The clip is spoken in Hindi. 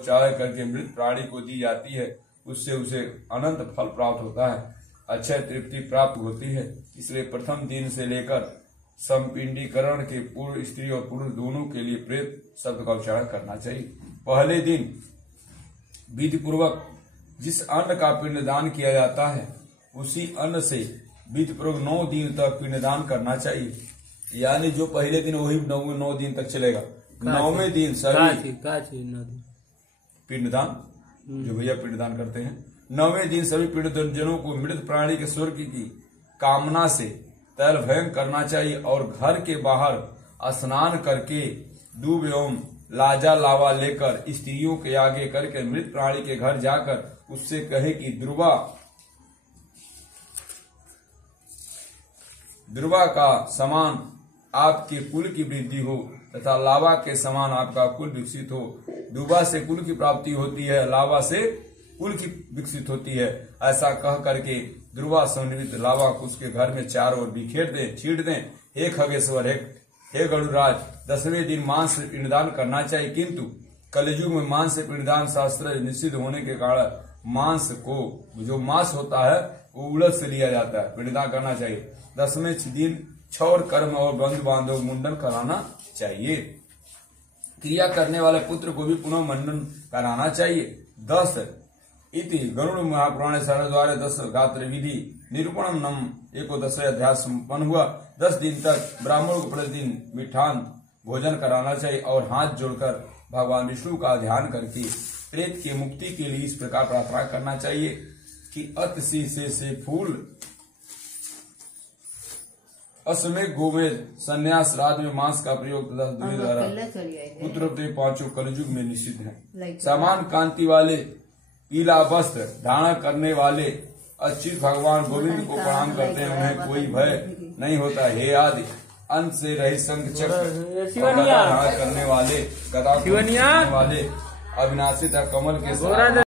शौचालय करके मृत प्राणी को दी जाती है, उससे उसे अनंत फल प्राप्त होता है, अक्षय तृप्ति प्राप्त होती है। इसलिए प्रथम दिन से लेकर संपिंडीकरण के पूर्व स्त्री और पुरुष दोनों के लिए प्रेत शब्द का उच्चारण करना चाहिए। पहले दिन विधि पूर्वक जिस अन्न का पिंडदान किया जाता है उसी अन्न से विधि पूर्वक 9 दिन तक पिंडदान करना चाहिए। यानी जो पहले दिन वही 9 दिन तक चलेगा। 9वें दिन सभी पिंडदान, जो भैया पिंडदान करते हैं, 9वें दिन सभी पिंडजनों को मृत प्राणी के स्वर्ग की कामना से तैल भयंकर करना चाहिए और घर के बाहर स्नान करके दूब एवं लाजा लावा लेकर स्त्रियों के आगे करके मृत प्राणी के घर जाकर उससे कहे कि ध्रुवा का समान आपके कुल की वृद्धि हो तथा लावा के समान आपका कुल विकसित हो। दुबा से कुल की प्राप्ति होती है, लावा से कुल की विकसित होती है। ऐसा कह करके ध्रुवा समन्वित लावा को उसके घर में चारों ओर बिखेर दें, छीट दें। हे खगेश्वर, हे गरुड़राज, 10वें दिन मांस से पिंडदान करना चाहिए, किंतु कलयुग में मांस से पिंडदान शास्त्र निषिद्ध होने के कारण मांस को, जो मांस होता है वो उलट से लिया जाता है, पिंडदान करना चाहिए। 10वें दिन क्षौर कर्म और बंधु बांधव मुंडन कराना चाहिए। क्रिया करने वाले पुत्र को भी पुनः मुंडन कराना चाहिए। 10 इति गरुड़ महापुराण द्वारा 10 गात्र विधि निरूपणम नम 11 अध्याय संपन्न हुआ। 10 दिन तक ब्राह्मणों को प्रतिदिन मिठान भोजन कराना चाहिए और हाथ जोड़कर भगवान विष्णु का ध्यान करके प्रेत की मुक्ति के लिए इस प्रकार प्रार्थना करना चाहिए कि अत से फूल अश्वमेध गोमेध संन्यास श्राद्ध में मांस का प्रयोग तथा द्वारा पुत्र पांचों कलयुग में निषिद्ध है। समान कांति वाले पीला वस्त्र धारण करने वाले अच्युत भगवान गोविंद को प्रणाम करते हैं, उन्हें कोई भय नहीं होता। हे आदि अंत से रहित शंख चक्र धारण करने वाले, गदा वाले, अविनाशी तथा कमल के